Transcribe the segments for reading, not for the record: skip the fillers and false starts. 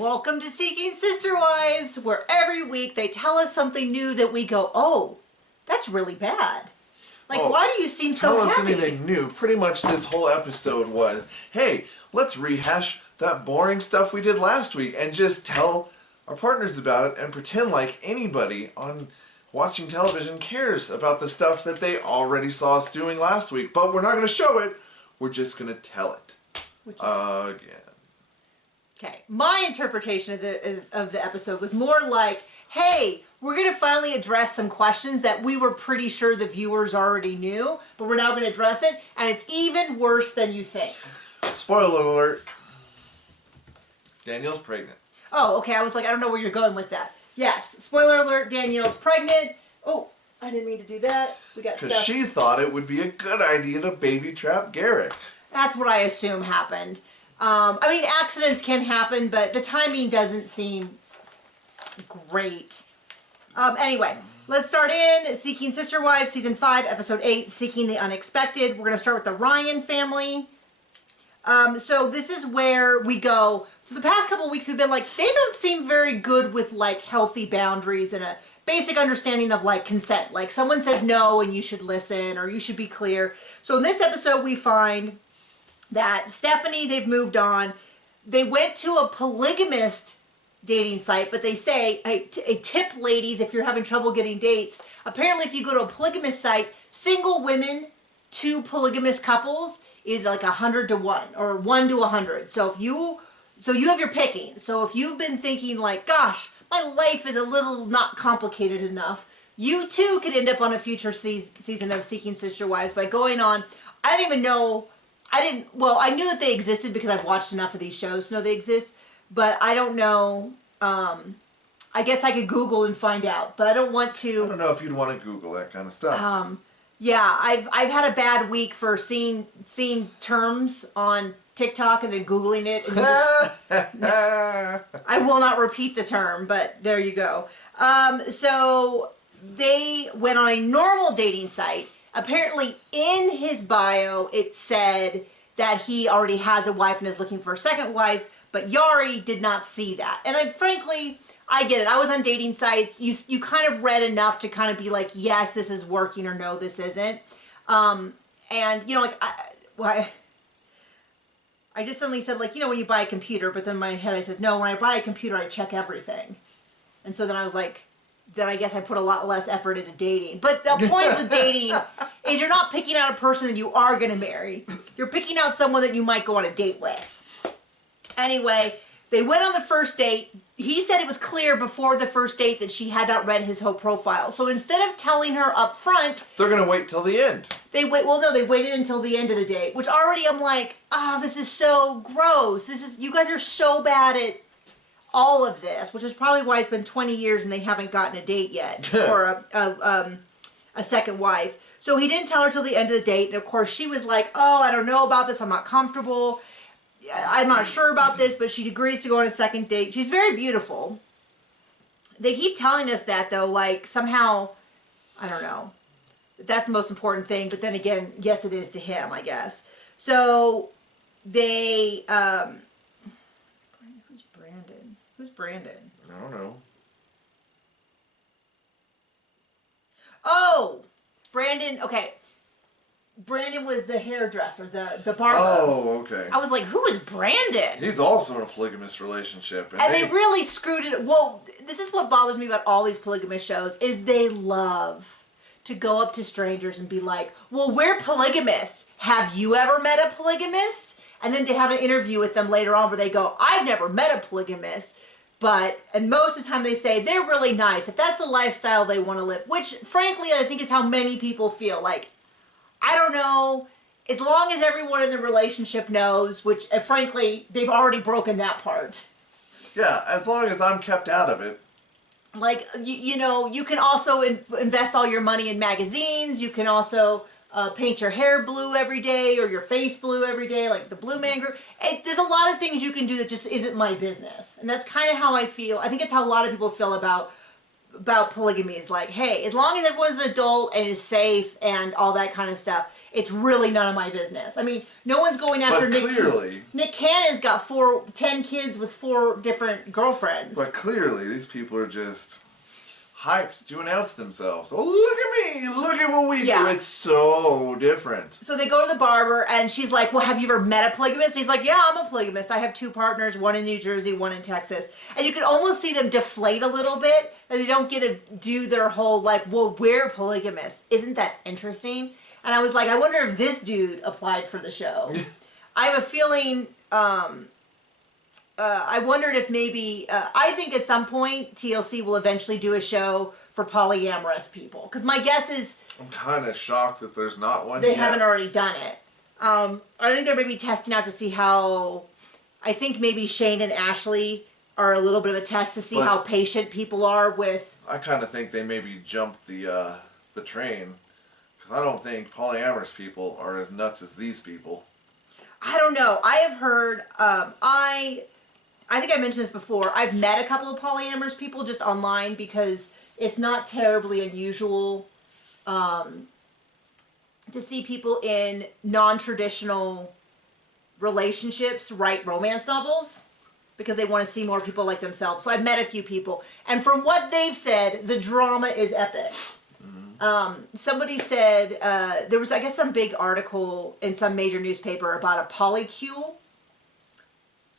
Welcome to Seeking Sister Wives, where every week they tell us something new that we go, oh, that's really bad. Like, why do you seem so happy? Tell us anything new. Pretty much this whole episode was, hey, let's rehash that boring stuff we did last week and just tell our partners about it and pretend like anybody on watching television cares about the stuff that they already saw us doing last week. But we're not going to show it. We're just going to tell it again. Okay, my interpretation of the episode was more like, hey, we're going to finally address some questions that we were pretty sure the viewers already knew, but we're now going to address it, and it's even worse than you think. Spoiler alert. Danielle's pregnant. Oh, okay, I was like, I don't know where you're going with that. Yes, spoiler alert, Danielle's pregnant. Oh, I didn't mean to do that. We got stuff. Because she thought it would be a good idea to baby trap Garrick. That's what I assume happened. I mean, accidents can happen, but the timing doesn't seem great. Anyway, let's start in Seeking Sister Wives, Season 5, Episode 8, Seeking the Unexpected. We're going to start with the Ryan family. So this is where we go. For the past couple of weeks, we've been like, they don't seem very good with, like, healthy boundaries and a basic understanding of, like, consent. Like, someone says no and you should listen or you should be clear. So in this episode, we find that Stephanie, they've moved on. They went to a polygamist dating site, but they say, a tip, ladies, if you're having trouble getting dates. Apparently, if you go to a polygamist site, single women to polygamous couples is like 100 to 1 or 1 to 100. So you have your picking. So if you've been thinking like, gosh, my life is a little not complicated enough, you too could end up on a future season of Seeking Sister Wives by going on. I didn't even know. I knew that they existed because I've watched enough of these shows to know they exist, but I don't know. I guess I could Google and find out, but I don't want to. I don't know if you'd want to Google that kind of stuff. Yeah, I've had a bad week for seeing terms on TikTok and then Googling it. And I will not repeat the term, but there you go. So they went on a normal dating site. Apparently in his bio, it said that he already has a wife and is looking for a second wife, but Yari did not see that. And frankly, I get it. I was on dating sites. You kind of read enough to kind of be like, yes, this is working, or no, this isn't. And, you know, like, I just suddenly said, like, you know, when you buy a computer, but then in my head I said, no, when I buy a computer, I check everything. And so then I was like, then I guess I put a lot less effort into dating. But the point with dating is you're not picking out a person that you are going to marry. You're picking out someone that you might go on a date with. Anyway, they went on the first date. He said it was clear before the first date that she had not read his whole profile. So instead of telling her up front, they're going to wait till the end. They waited until the end of the date, which already I'm like, this is so gross. You guys are so bad at all of this, which is probably why it's been 20 years and they haven't gotten a date yet, or a second wife. So he didn't tell her till the end of the date, and of course she was like, oh, I don't know about this, I'm not comfortable, I'm not sure about this, but she agrees to go on a second date. She's very beautiful. They keep telling us that, though, like, somehow, I don't know, that's the most important thing, but then again, yes, it is to him, I guess. So they, Who's Brandon? I don't know. Oh! Brandon, okay. Brandon was the hairdresser, the barber. Oh, okay. I was like, who is Brandon? He's also in a polygamous relationship. And they really screwed it. Well, this is what bothers me about all these polygamous shows, is they love to go up to strangers and be like, well, we're polygamists. Have you ever met a polygamist? And then to have an interview with them later on where they go, I've never met a polygamist. And most of the time they say they're really nice, if that's the lifestyle they want to live, which frankly I think is how many people feel. Like, I don't know, as long as everyone in the relationship knows, which frankly they've already broken that part. Yeah, as long as I'm kept out of it. Like, you know, you can also invest all your money in magazines, you can also paint your hair blue every day or your face blue every day, like the Blue Man Group. There's a lot of things you can do that just isn't my business. And that's kind of how I feel. I think it's how a lot of people feel about about polygamy is like, hey, as long as everyone's an adult and is safe and all that kind of stuff, it's really none of my business. I mean, no one's going after But clearly, Nick Cannon's got 10 kids with 4 different girlfriends. But clearly, these people are just hyped to announce themselves. Oh, look at me! Look at what we do. It's so different. So they go to the barber, and she's like, well, have you ever met a polygamist? And he's like, yeah, I'm a polygamist. I have 2 partners, one in New Jersey, one in Texas. And you can almost see them deflate a little bit, and they don't get to do their whole, like, well, we're polygamists. Isn't that interesting? And I was like, I wonder if this dude applied for the show. I have a feeling... I wondered if maybe, I think at some point TLC will eventually do a show for polyamorous people. Because my guess is... I'm kind of shocked that there's not one They yet. haven't already done it. I think they're maybe testing out to see how... I think maybe Shane and Ashley are a little bit of a test to see how patient people are with... I kind of think they maybe jumped the train. Because I don't think polyamorous people are as nuts as these people. I don't know. I have heard... I think I mentioned this before. I've met a couple of polyamorous people just online because it's not terribly unusual to see people in non-traditional relationships write romance novels because they want to see more people like themselves. So I've met a few people. And from what they've said, the drama is epic. Somebody said, there was, I guess, some big article in some major newspaper about a polycule.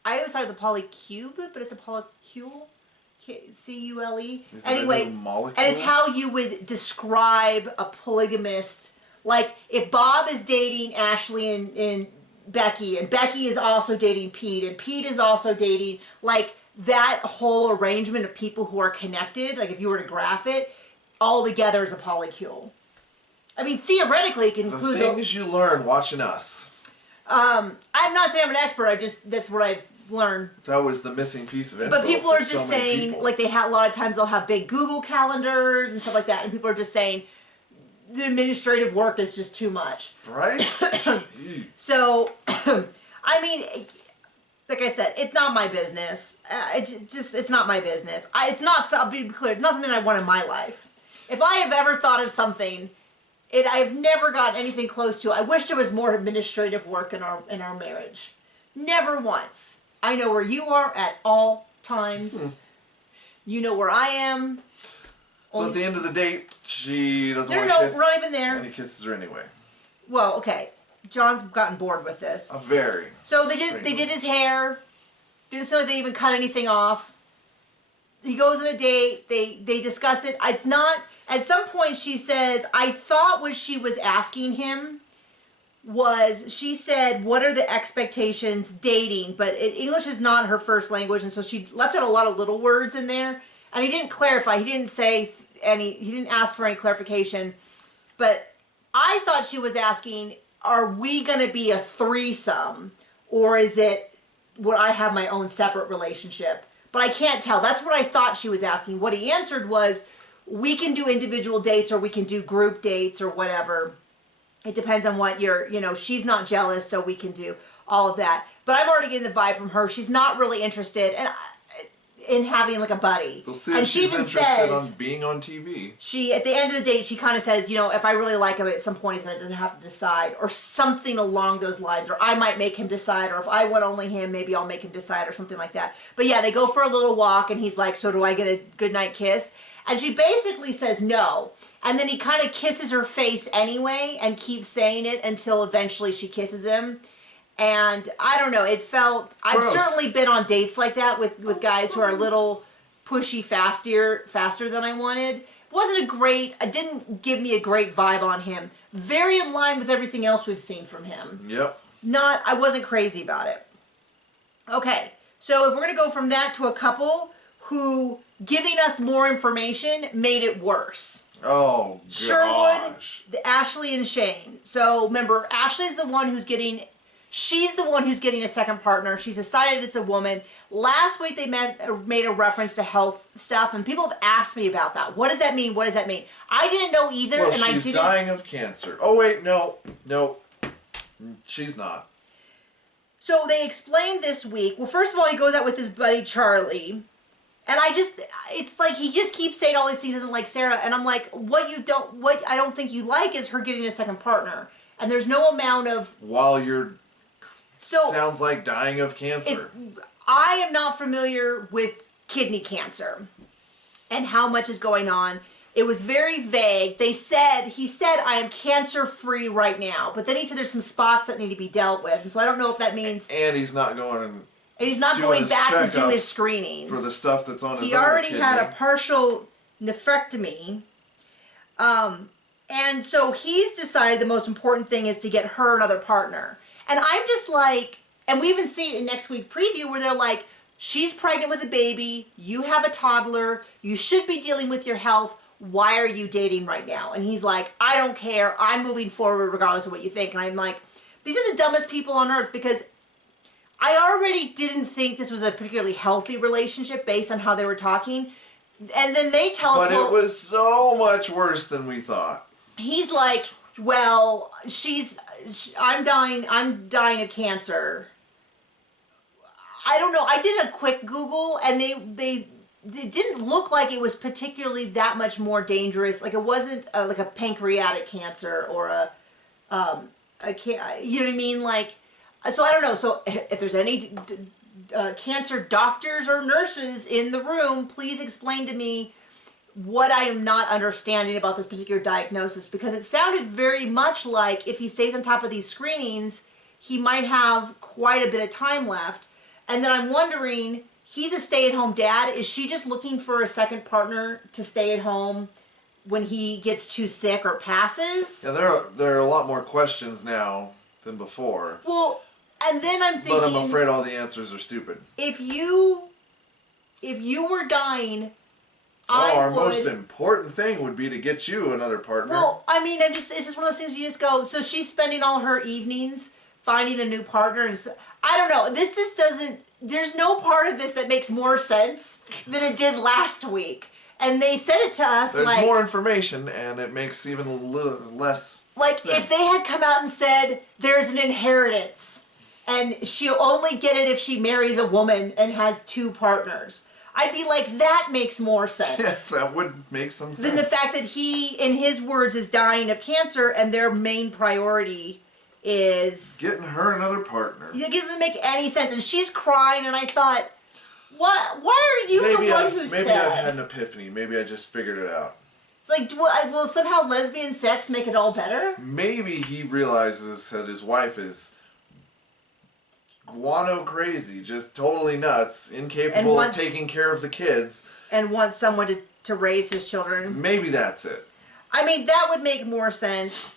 I always thought it was a polycube, but it's a polycule. C-U-L-E. Anyway, and it's how you would describe a polygamist. Like, if Bob is dating Ashley and Becky, and Becky is also dating Pete, and Pete is also dating, like, that whole arrangement of people who are connected, like, if you were to graph it, all together is a polycule. I mean, theoretically, it can include... The things you learn watching us. I'm not saying I'm an expert, that's what I've learned. That was the missing piece of info. But people are just saying, like, a lot of times they'll have big Google calendars and stuff like that, and people are just saying the administrative work is just too much. Right? So, I mean, like I said, it's not my business. It's not my business. I'll be clear, it's not something I want in my life. If I have ever thought of something, I've never gotten anything close to it. I wish there was more administrative work in our marriage. Never once. I know where you are at all times. You know where I am. So at the end of the date, she doesn't want No, to kiss. we're not even there. And he kisses her anyway. Well, okay. John's gotten bored with this. Very. So they did his hair. Didn't say they even cut anything off. He goes on a date. They discuss it. It's not... At some point she says, I thought what she was asking him was, she said, what are the expectations dating? But English is not her first language, and so she left out a lot of little words in there. And he didn't clarify. He didn't say he didn't ask for any clarification. But I thought she was asking, are we going to be a threesome? Or is it, would I have my own separate relationship? But I can't tell. That's what I thought she was asking. What he answered was, we can do individual dates or we can do group dates or whatever. It depends on what she's not jealous, so we can do all of that. But I'm already getting the vibe from her. She's not really interested in having like a buddy. We'll see and if she she's even interested says, on being on TV. She, at the end of the date, she kind of says, if I really like him, at some point he's going to have to decide, or something along those lines, or I might make him decide, or if I want only him, maybe I'll make him decide, or something like that. But yeah, they go for a little walk, and he's like, so do I get a goodnight kiss? And she basically says no. And then he kind of kisses her face anyway and keeps saying it until eventually she kisses him. And I don't know, it felt... I've certainly been on dates like that with guys who are a little pushy faster than I wanted. It wasn't it didn't give me a great vibe on him. Very in line with everything else we've seen from him. Yep. I wasn't crazy about it. Okay, so if we're going to go from that to a couple who... giving us more information made it worse. Oh, gosh. Sherwood, Ashley and Shane. So remember, Ashley's the one who's getting... She's the one who's getting a second partner. She's decided it's a woman. Last week they made a reference to health stuff, and people have asked me about that. What does that mean? What does that mean? I didn't know either. Well, and she's dying of cancer. Oh, wait, no. She's not. So they explained this week. Well, first of all, he goes out with his buddy Charlie. And it's like he just keeps saying all these things doesn't like Sarah, and I'm like, what I don't think you like is her getting a second partner, and there's no amount of while you're sounds like dying of cancer. I am not familiar with kidney cancer and how much is going on. It was very vague. He said, I am cancer free right now, but then he said there's some spots that need to be dealt with, and so I don't know if that means. And he's not going. And he's not going back to do his screenings for the stuff that's on his. He already had a partial nephrectomy, and so he's decided the most important thing is to get her another partner. And I'm just like, and we even see it in next week preview where they're like, she's pregnant with a baby, you have a toddler, you should be dealing with your health. Why are you dating right now? And he's like, I don't care. I'm moving forward regardless of what you think. And I'm like, these are the dumbest people on earth, because I already didn't think this was a particularly healthy relationship based on how they were talking. And then they tell us, well, it was so much worse than we thought. He's like, well, I'm dying of cancer. I don't know. I did a quick Google, and it didn't look like it was particularly that much more dangerous. Like, it wasn't like a pancreatic cancer or you know what I mean? Like, so I don't know. So if there's any cancer doctors or nurses in the room, please explain to me what I am not understanding about this particular diagnosis, because it sounded very much like if he stays on top of these screenings, he might have quite a bit of time left. And then I'm wondering, he's a stay-at-home dad. Is she just looking for a second partner to stay at home when he gets too sick or passes? Yeah, there are a lot more questions now than before. Well, and then I'm thinking, but I'm afraid all the answers are stupid. If you were dying, our most important thing would be to get you another partner. Well, I mean, it's just one of those things you just go, so she's spending all her evenings finding a new partner, and so, I don't know, this just doesn't, there's no part of this that makes more sense than it did last week. And they said it to us There's more information, and it makes even a little less sense. If they had come out and said, there's an inheritance, and she'll only get it if she marries a woman and has two partners, I'd be like, that makes more sense. Yes, that would make some sense. Than the fact that he, in his words, is dying of cancer, and their main priority is getting her another partner. It doesn't make any sense. And she's crying, and I thought, what? Why are you the one who said? Maybe I've had an epiphany. Maybe I just figured it out. It's like, will somehow lesbian sex make it all better? Maybe he realizes that his wife is guano crazy, just totally nuts, incapable of taking care of the kids. And wants someone to raise his children. Maybe that's it. I mean, that would make more sense.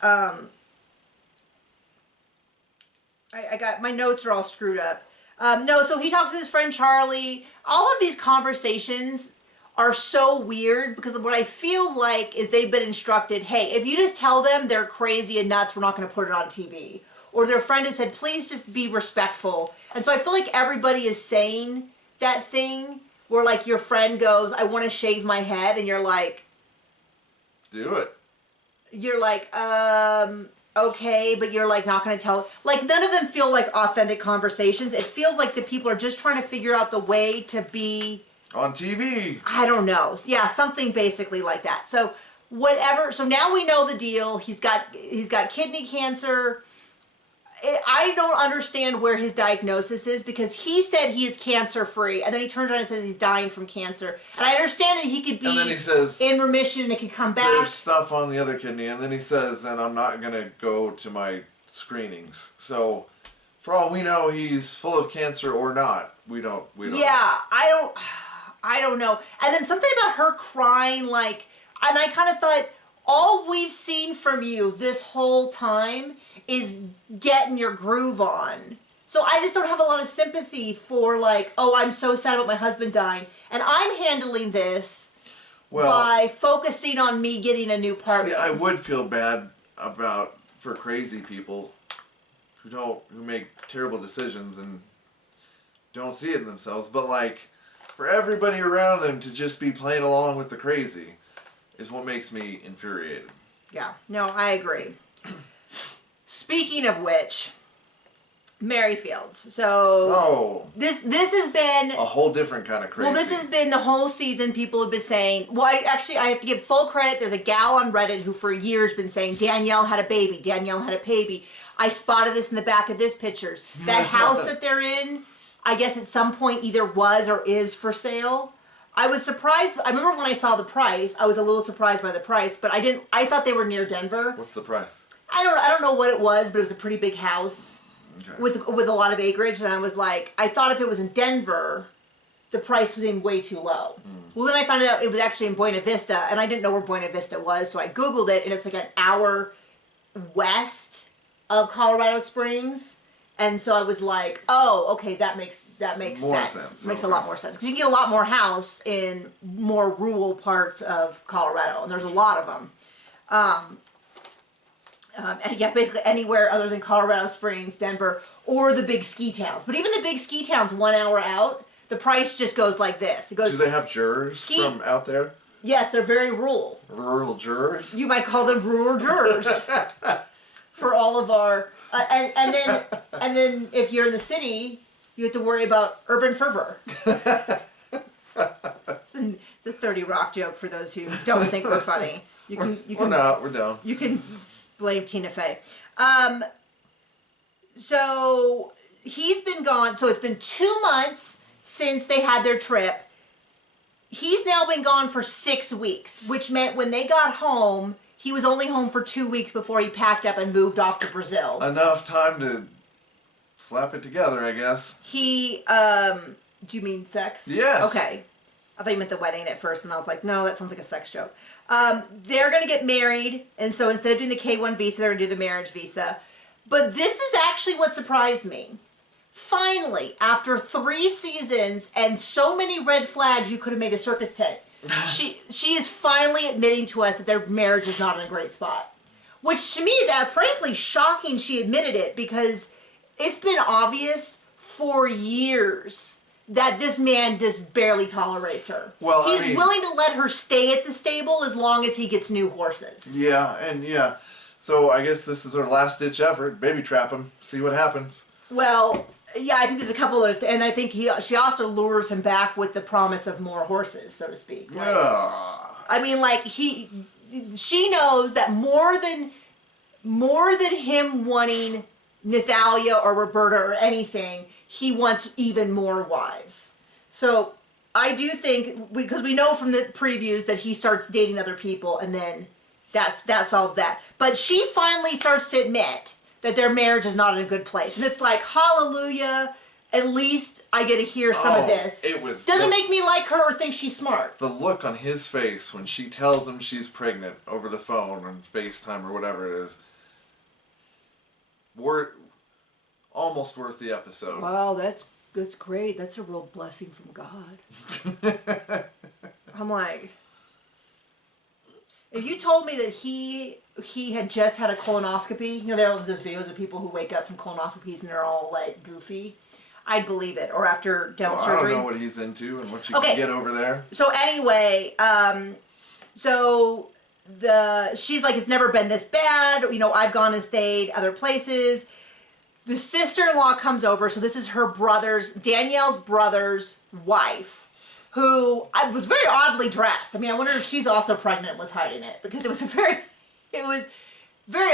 I got, my notes are all screwed up. No, so he talks to his friend Charlie. All of these conversations are so weird, because what I feel like is they've been instructed, hey, if you just tell them they're crazy and nuts, we're not going to put it on TV. Or their friend has said, please just be respectful. And so I feel like everybody is saying that thing where, like, your friend goes, I want to shave my head, and you're like, do it. You're like, okay, but you're like not going to tell. Like, none of them feel like authentic conversations. It feels like the people are just trying to figure out the way to be on TV. I don't know. Yeah, something basically like that. So whatever. So now we know the deal. He's got kidney cancer. I don't understand where his diagnosis is, because he said he is cancer free, and then he turns around and says he's dying from cancer. And I understand that he could be and then he says, in remission and it could come back. There's stuff on the other kidney, and then he says, and I'm not going to go to my screenings. So for all we know, he's full of cancer or not. We don't Yeah, know. I don't know. And then something about her crying, like, and I kind of thought, all we've seen from you this whole time is getting your groove on. So I just don't have a lot of sympathy for, like, oh, I'm so sad about my husband dying, and I'm handling this by focusing on me getting a new partner. See, I would feel bad for crazy people who make terrible decisions and don't see it in themselves, but like for everybody around them to just be playing along with the crazy is what makes me infuriated. Yeah, no, I agree. Speaking of which, Merrifields. So Oh. this has been a whole different kind of crazy. Well, this has been the whole season. People have been saying, well, I have to give full credit. There's a gal on Reddit who for years been saying, Danielle had a baby. Danielle had a baby. I spotted this in the back of this pictures. That house that they're in, I guess at some point either was or is for sale. I was surprised. I remember when I saw the price, I was a little surprised by the price, but I thought they were near Denver. What's the price? I don't know what it was, but it was a pretty big house. Okay. With a lot of acreage, and I was like, I thought if it was in Denver, the price was way too low. Well, then I found out it was actually in Buena Vista, and I didn't know where Buena Vista was, so I Googled it, and it's like an hour west of Colorado Springs, and so I was like, oh, okay, that makes sense. Makes a lot more sense, because you can get a lot more house in more rural parts of Colorado, and there's a lot of them. And yeah, basically anywhere other than Colorado Springs, Denver, or the big ski towns. But even the big ski towns 1 hour out, the price just goes like this. It goes. Do they have jurors from out there? Yes, they're very rural. Rural jurors? You might call them rural jurors. For all of our... and then if you're in the city, you have to worry about urban fervor. It's a 30 Rock joke for those who don't think we're funny. We're not. We're down. You can... blame Tina Fey. So he's been gone. So it's been 2 months since they had their trip. He's now been gone for 6 weeks, which meant when they got home, he was only home for 2 weeks before he packed up and moved off to Brazil. Enough time to slap it together, I guess. He, do you mean sex? Yes. Okay. I thought you meant the wedding at first, and I was like, no, that sounds like a sex joke. They're going to get married, and so instead of doing the K-1 visa, they're going to do the marriage visa. But this is actually what surprised me. Finally, after 3 seasons and so many red flags you could have made a circus tent, she is finally admitting to us that their marriage is not in a great spot. Which to me is, frankly, shocking she admitted it, because it's been obvious for years that this man just barely tolerates her. Well, he's willing to let her stay at the stable as long as he gets new horses. Yeah. So I guess this is her last-ditch effort. Baby trap him. See what happens. Well, yeah, I think there's a couple of... And I think she also lures him back with the promise of more horses, so to speak. Right? Yeah. I mean, like, she knows that more than him wanting Nathalia or Roberta or anything, he wants even more wives. So I do think, because we know from the previews that he starts dating other people, and then that solves that. But she finally starts to admit that their marriage is not in a good place. And it's like, hallelujah, at least I get to hear some of this. Doesn't make me like her or think she's smart. The look on his face when she tells him she's pregnant over the phone on FaceTime or whatever it is, almost worth the episode. Wow, that's great. That's a real blessing from God. I'm like, if you told me that he had just had a colonoscopy, you know, there are those videos of people who wake up from colonoscopies and they're all like goofy, I'd believe it. Or after dental surgery. I don't know what he's into and what you can get over there. So anyway, she's like, it's never been this bad. You know, I've gone and stayed other places. The sister-in-law comes over, so this is her Danielle's brother's wife, who was very oddly dressed. I mean, I wonder if she's also pregnant and was hiding it, because it was very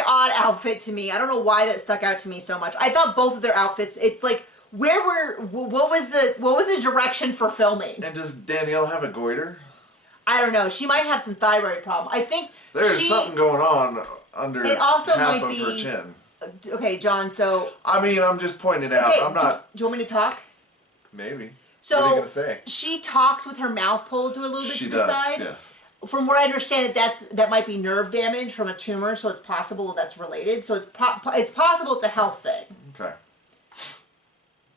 odd outfit to me. I don't know why that stuck out to me so much. I thought both of their outfits, it's like, what was the direction for filming? And does Danielle have a goiter? I don't know. She might have some thyroid problem. I think there's something going on under half of her chin. Okay, John, so... I mean, I'm just pointing out. Okay, I'm not... Do you want me to talk? Maybe. So, what are you going to say? She talks with her mouth pulled to a little bit to the side. Yes. From what I understand, that might be nerve damage from a tumor, so it's possible that's related. So it's possible it's a health thing. Okay.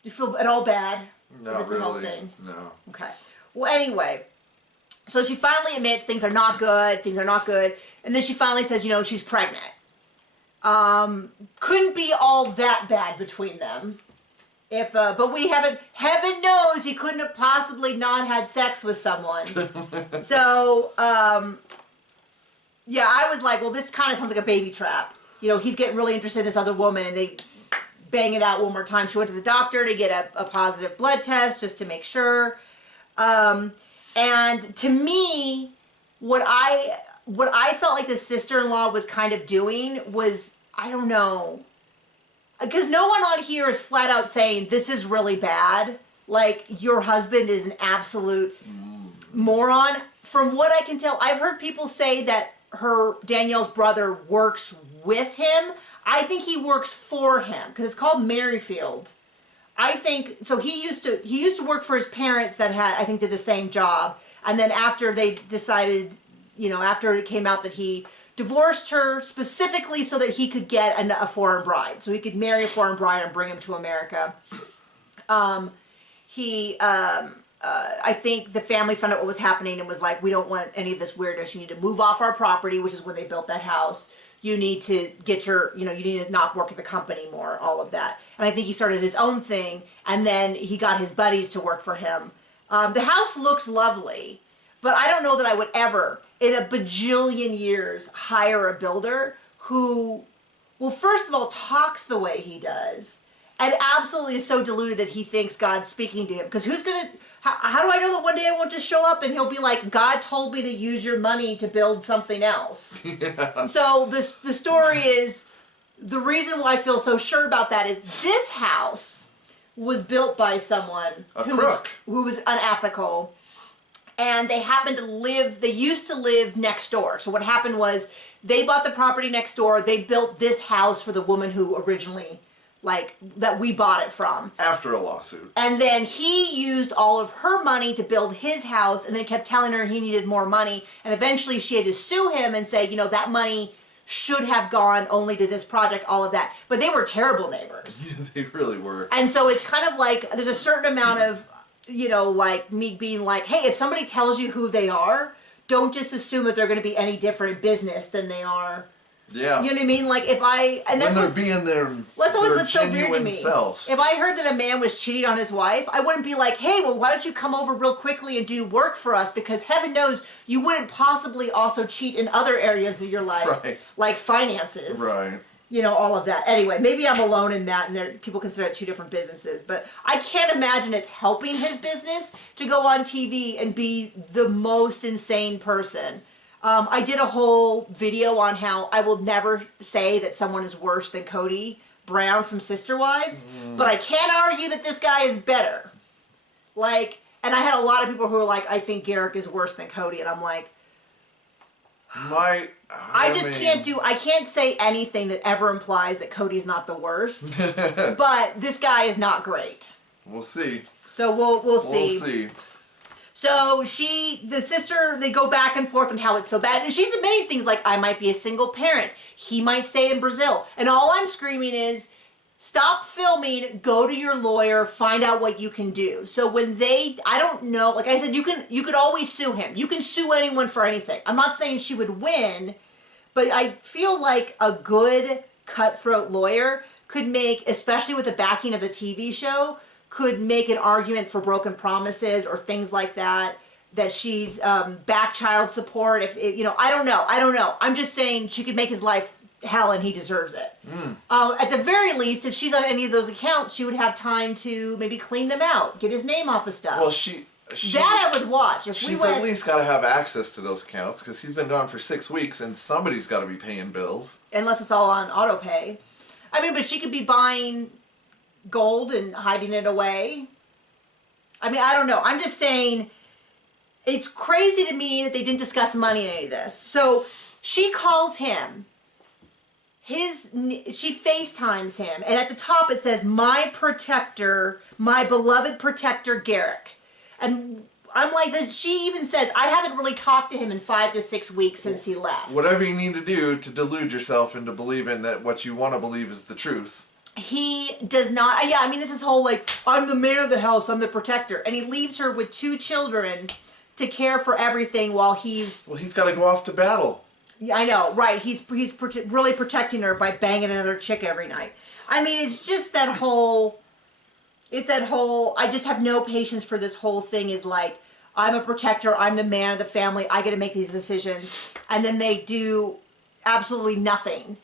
You feel at all bad? Not it's really. A health thing? No. Okay. Well, anyway... So she finally admits things are not good, and then she finally says, you know, she's pregnant. Couldn't be all that bad between them. But we haven't, heaven knows he couldn't have possibly not had sex with someone. So, yeah, I was like, well, this kind of sounds like a baby trap. You know, he's getting really interested in this other woman, and bang it out one more time. She went to the doctor to get a positive blood test just to make sure. And to me, what I felt like the sister-in-law was kind of doing was, I don't know, because no one on here is flat out saying this is really bad. Like, your husband is an absolute moron. From what I can tell, I've heard people say that Danielle's brother works with him. I think he works for him because it's called Merrifield. I think so. He used to work for his parents that did the same job, and then after they decided, after it came out that he divorced her specifically so that he could get a foreign bride, so he could marry a foreign bride and bring him to America. I think the family found out what was happening and was like, we don't want any of this weirdness. You need to move off our property, which is when they built that house. You need to get you need to not work at the company more, all of that. And I think he started his own thing, and then he got his buddies to work for him. The house looks lovely, but I don't know that I would ever, in a bajillion years, hire a builder who, well, first of all, talks the way he does, and absolutely is so deluded that he thinks God's speaking to him. Because how do I know that one day I won't just show up and he'll be like, God told me to use your money to build something else. Yeah. So the story is, the reason why I feel so sure about that is this house was built by someone who was unethical. And they used to live next door. So what happened was they bought the property next door. They built this house for the woman who originally, that we bought it from. After a lawsuit. And then he used all of her money to build his house and then kept telling her he needed more money. And eventually she had to sue him and say, that money should have gone only to this project, all of that. But they were terrible neighbors. Yeah, they really were. And so it's kind of like, there's a certain amount of, like me being like, hey, if somebody tells you who they are, don't just assume that they're going to be any different in business than they are. Yeah. You know what I mean? Like, when they're being their so weird to me. Self. If I heard that a man was cheating on his wife, I wouldn't be like, hey, well, why don't you come over real quickly and do work for us? Because heaven knows you wouldn't possibly also cheat in other areas of your life. Right. Like finances. Right. All of that. Anyway, maybe I'm alone in that and people consider it two different businesses. But I can't imagine it's helping his business to go on TV and be the most insane person. I did a whole video on how I will never say that someone is worse than Cody Brown from Sister Wives, but I can't argue that this guy is better. And I had a lot of people who were like, I think Garrick is worse than Cody, and I'm like, I can't say anything that ever implies that Cody's not the worst, but this guy is not great. We'll see. So we'll see. We'll see. So the sister, they go back and forth on how it's so bad. And she's admitting things like, I might be a single parent. He might stay in Brazil. And all I'm screaming is, stop filming, go to your lawyer, find out what you can do. So when I don't know, like I said, you could always sue him. You can sue anyone for anything. I'm not saying she would win, but I feel like a good cutthroat lawyer could make, especially with the backing of the TV show, could make an argument for broken promises or things like that, that she's back child support. I don't know. I'm just saying she could make his life hell and he deserves it. At the very least, if she's on any of those accounts, she would have time to maybe clean them out, get his name off of stuff. Well, that I would watch. She's at least got to have access to those accounts because he's been gone for 6 weeks and somebody's got to be paying bills. Unless it's all on auto pay. I mean, but she could be buying gold and hiding it away. I mean, I don't know. I'm just saying, it's crazy to me that they didn't discuss money in any of this. So she calls him. She FaceTimes him, and at the top it says, my protector, my beloved protector, Garrick. And I'm like, she even says, I haven't really talked to him in 5 to 6 weeks since he left. Whatever you need to do to delude yourself into believing that what you want to believe is the truth. He does not, yeah, I mean, this is whole I'm the mayor of the house, I'm the protector. And he leaves her with 2 children to care for everything while he's... Well, he's got to go off to battle. Yeah, I know, right. He's really protecting her by banging another chick every night. I mean, it's just that whole... I just have no patience for this whole thing is I'm a protector, I'm the man of the family, I get to make these decisions. And then they do absolutely nothing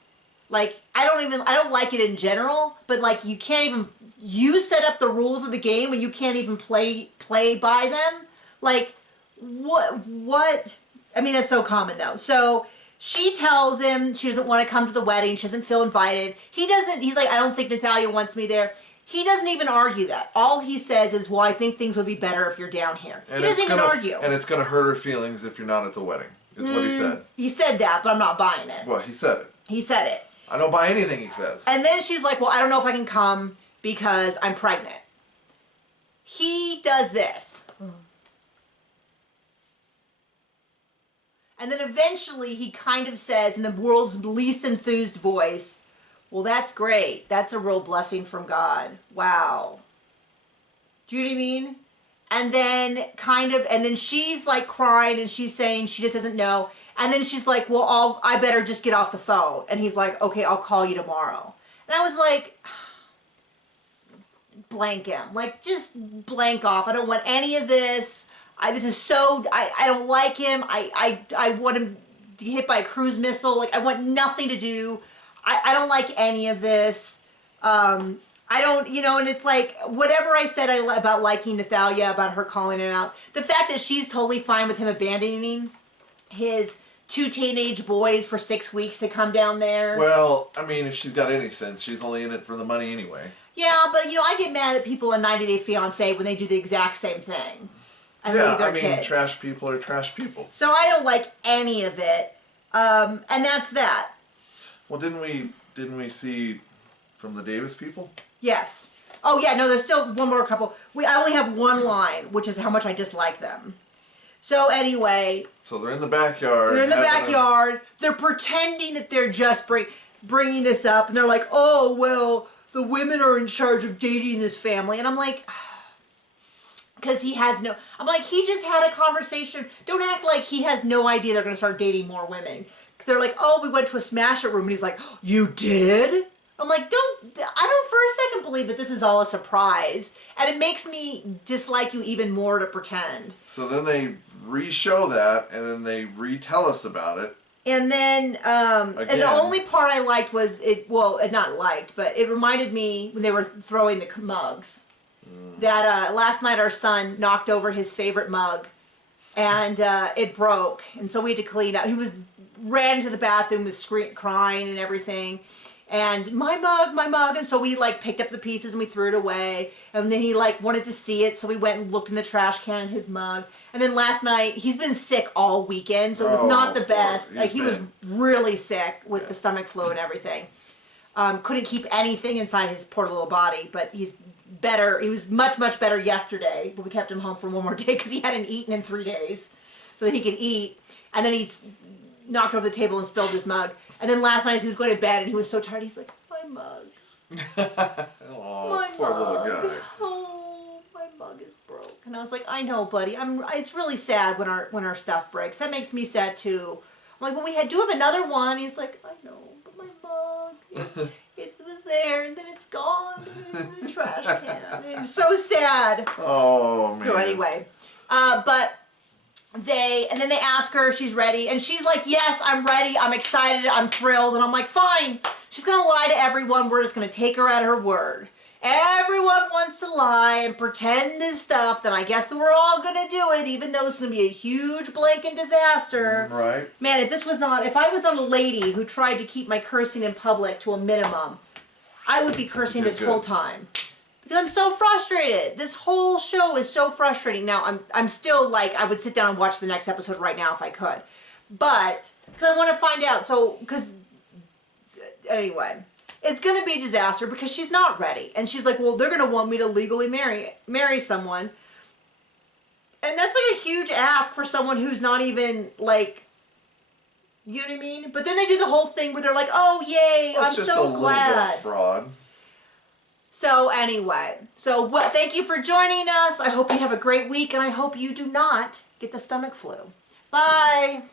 Like, I don't like it in general, but like, you set up the rules of the game and you can't even play by them. Like, what, I mean, that's so common though. So she tells him she doesn't want to come to the wedding. She doesn't feel invited. He's like, I don't think Natalia wants me there. He doesn't even argue that. All he says is, well, I think things would be better if you're down here. And he doesn't even argue. And it's going to hurt her feelings if you're not at the wedding, is what he said. He said that, but I'm not buying it. Well, he said it. He said it. I don't buy anything he says. And then she's like, well, I don't know if I can come because I'm pregnant. He does this. And then eventually he kind of says in the world's least enthused voice, well, that's great. That's a real blessing from God. Wow. Do you know what I mean? And then she's like crying and she's saying she just doesn't know. And then she's like, well, I better just get off the phone. And he's like, okay, I'll call you tomorrow. And I was like, blank him. Like, just blank off. I don't want any of this. I don't like him. I want him to get hit by a cruise missile. Like, I want nothing to do. I don't like any of this. I don't, and it's like, whatever I said about liking Natalia, about her calling him out, the fact that she's totally fine with him abandoning his 2 teenage boys for 6 weeks to come down there. Well, I mean, if she's got any sense, she's only in it for the money anyway. Yeah, but, I get mad at people in 90 Day Fiancé when they do the exact same thing. And leave their kids. Trash people are trash people. So I don't like any of it. And that's that. Well, didn't we see from the Davis people? Yes. Oh yeah, no, there's still one more couple. I only have one line, which is how much I dislike them. So anyway. So they're in the backyard. They're in the backyard. They're pretending that they're just bringing this up, and they're like, oh well, the women are in charge of dating this family, and I'm like. Because he has no... I'm like, he just had a conversation. Don't act like he has no idea they're going to start dating more women. They're like, oh, we went to a smash it room. And he's like, you did? I'm like, I don't for a second believe that this is all a surprise. And it makes me dislike you even more to pretend. So then they re-show that, and then they retell us about it. And then, and the only part I liked was, not liked, but it reminded me when they were throwing the mugs. That last night our son knocked over his favorite mug, and it broke, and so we had to clean up. He ran into the bathroom, was crying and everything, and my mug, and so we like picked up the pieces and we threw it away, and then he like wanted to see it, so we went and looked in the trash can, his mug, and then last night he's been sick all weekend, so it was not the best. Like he was really sick with the stomach flu and everything. Couldn't keep anything inside his poor little body, but he's better. He was much, much better yesterday, but we kept him home for one more day because he hadn't eaten in 3 days so that he could eat. And then he knocked over the table and spilled his mug. And then last night as he was going to bed and he was so tired, he's like, my mug. Oh, poor little guy. Oh, my mug is broke. And I was like, I know, buddy. It's really sad when our stuff breaks. That makes me sad too. I'm like, well, we do have another one. He's like, I know, but my mug. It was there, and then it's gone, and it's in the trash can. I'm so sad. Oh, man. So anyway, but and then they ask her if she's ready, and she's like, yes, I'm ready, I'm excited, I'm thrilled, and I'm like, fine. She's going to lie to everyone. We're just going to take her at her word. Everyone wants to lie and pretend and stuff, then I guess that we're all going to do it, even though this is going to be a huge blanket disaster. Right. Man, if I was not a lady who tried to keep my cursing in public to a minimum, I would be cursing this whole time. Because I'm so frustrated. This whole show is so frustrating. Now, I'm still like, I would sit down and watch the next episode right now if I could. But, because I want to find out, anyway. It's going to be a disaster because she's not ready. And she's like, well, they're going to want me to legally marry someone. And that's like a huge ask for someone who's not even like, you know what I mean? But then they do the whole thing where they're like, oh, yay, I'm so glad. Little bit of fraud. So anyway, thank you for joining us. I hope you have a great week and I hope you do not get the stomach flu. Bye.